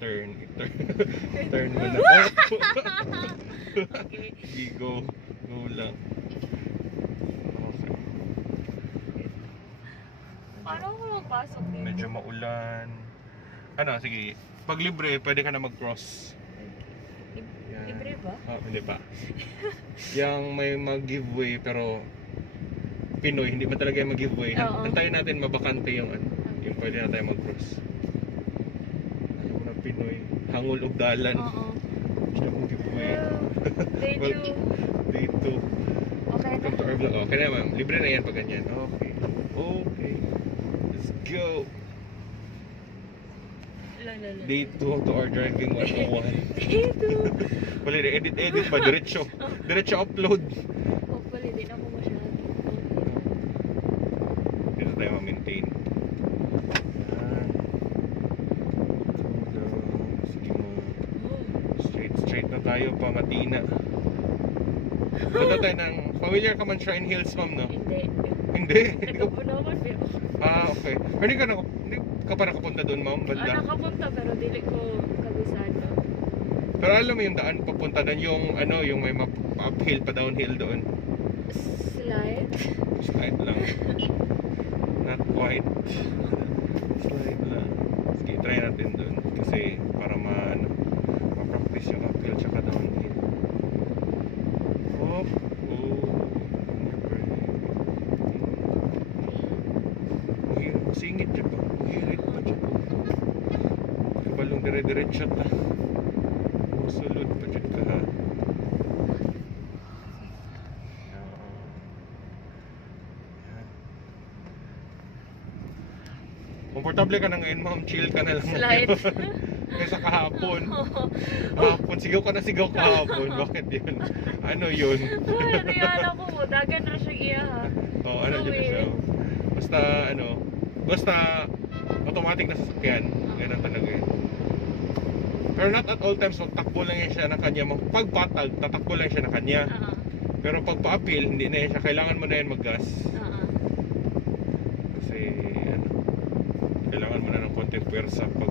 Turn. Turn mo na. Okay. Sige, go. Go lang. Okay. Paano ako magpasok dito? Medyo maulan. Ano, sige. Pag libre, pwede ka na mag-cross. Yan. Libre ba? Hindi pa. Yang may mag-giveaway pero Pinoy, hindi ba talaga yung mag-giveaway? Oo. Antayin natin mabakante yung ano. Yung pwede na tayo mag-cross. Ano na Pinoy? Hangul ug dalan. Oo. Gusto kong giveaway. Day Well, 2. Day 2. Okay na. Welcome to our vlog. Okay na ma'am. Libre na yan pag ganyan. Okay. Okay. Let's go. Day 2 to our driving 101. Day 2. Wala na edit ba? Diretso. Diretso upload. Hopefully, di na ako masyado. Dito tayo ma-maintain. Yan. Sige mo. Straight na tayo pa Matina. Punta tayo ng familiar ka man Shrine Hills ma'am no? Hindi. Hindi. Nagkapunawan pero. Okay. Pero hindi ka pa nakapunta doon ma'am banda? Nakapunta pero dili ko kabisado. Pero alam mo yung daan papunta doon yung ano yung may uphill pa downhill doon. Slide? Slide lang. Not quite. Slide lang. Sige, try natin doon kasi para ma-practice yung uphill tsaka downhill. Oh. Singit dyan ba? Hirit pa dyan. Kabalong dire-diretso ta. Musulod pa dyan ka ha. Yan. Komportable ka na ngayon ma'am, chill ka na lang Slide. Kaysa kahapon. Kahapon, sigaw ka na sigaw kahapon. Bakit yun? Ano yun? Niyala ko mo, dagan na siya iya ha. Oo, ano dyan na siya. Basta automatic na sasakyan. Ganun talaga eh. Pero not at all times, magtakbo lang yan siya ng kanya. Pagpatag, tatakbo lang siya ng kanya. Pero pag pa-appeal, hindi na yan siya. Kailangan mo na yan mag-gas. Kasi, kailangan mo na ng konting pwersa pag